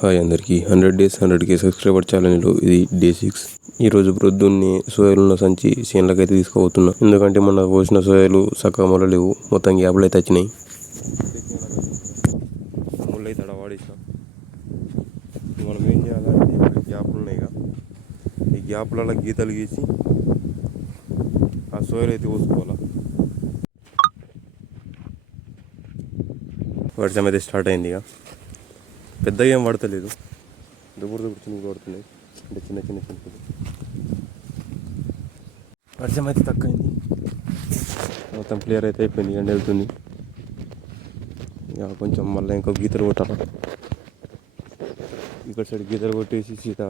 Hi అందరికీ 100 days 100K subscriber ఛాలెంజ్లో ఇది day 6. ఈరోజు ప్రొద్దున్నే సోయాలున్న సంచి చేనులకైతే తీసుకుపోతున్నా. ఎందుకంటే మొన్న పోసిన సోయాలు సకాలంలో లేవు, మొత్తం గ్యాప్లు అయితే వచ్చినాయి. ముళ్ళు అయితే అక్కడ వాడేసిన. మనం ఏం చేయాలంటే ఇక్కడ గ్యాప్లు ఉన్నాయిగా, ఈ గ్యాప్లలో గీతలు గీసి ఆ సోయాలు అయితే పోసుకోవాలా. వర్షం అయితే స్టార్ట్ అయింది. ఇక పెద్దగా ఏం పడతలేదు, దుబ్బుడు చిన్నగా పడుతున్నాయి, అంటే చిన్న చిన్న చిన్నలు. వర్షం అయితే తక్కువైంది, మొత్తం క్లియర్ అయితే అయిపోయింది. ఎండ వెళ్తుంది. ఇక కొంచెం మళ్ళీ ఇంకో గీతలు కొట్టాలి. ఇక్కడ సైడ్ గీతలు కొట్టేసి సీత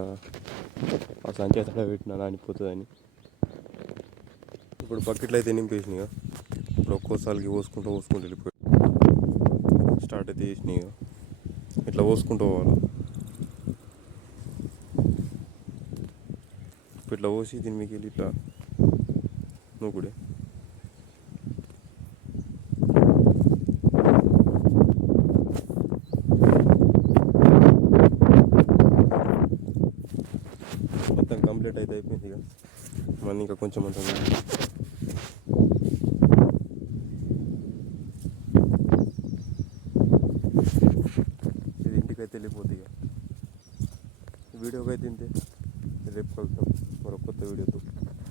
ఆ సంచి అట్లా పెట్టినా నానిపోతుందని. ఇప్పుడు బకెట్లు అయితే నింపేసినాయి. ఇప్పుడు ఒక్కోసారికి పోసుకుంటూ వెళ్ళిపోయి స్టార్ట్ అయితే చేసినాయి. ఇట్లా పోసుకుంటూ పోవాలి. ఇట్లా పోసి దీని మీకు వెళ్ళి ఇట్లా నూకుడే. మొత్తం కంప్లీట్ అయితే అయిపోయింది. ఇక మళ్ళీ ఇంకా కొంచెం అంత ఇది ఇంటికైతే వెళ్ళిపోతుంది. ఇక వీడియోకి అయితే ఇంతే. రేపు కలుద్దాం మరో కొత్త వీడియోతో.